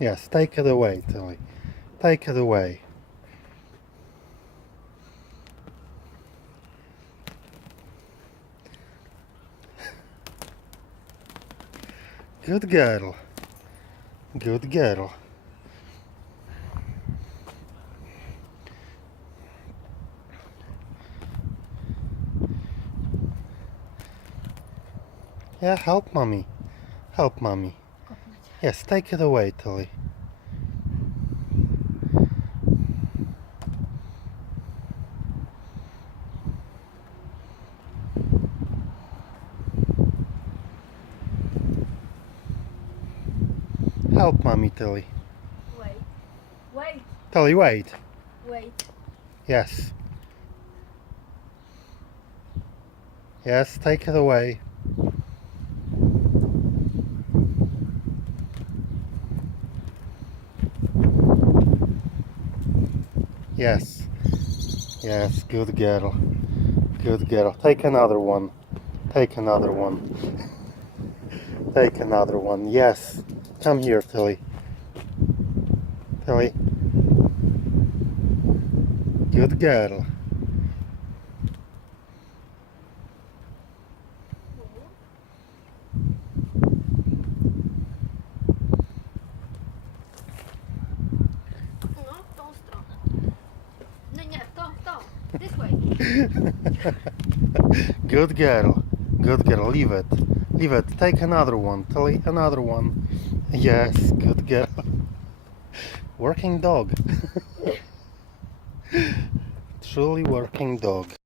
Yes, take it away, Tilly. Take it away. Good girl. Good girl. Yeah, help mommy. Help mommy. Yes, take it away, Tilly. Help mommy, Tilly. Wait. Wait. Tilly, wait. Wait. Yes. Yes, take it away. Yes. Yes, good girl. Good girl. Take another one. Take another one. Take another one. Yes. Come here, Tilly. Tilly. Good girl. No, w tą stronę. No nie, w tą. This way. Good girl. Good girl. Leave it. Leave it. Take another one. Tilly, another one. Yes, good girl. Working dog. Truly working dog.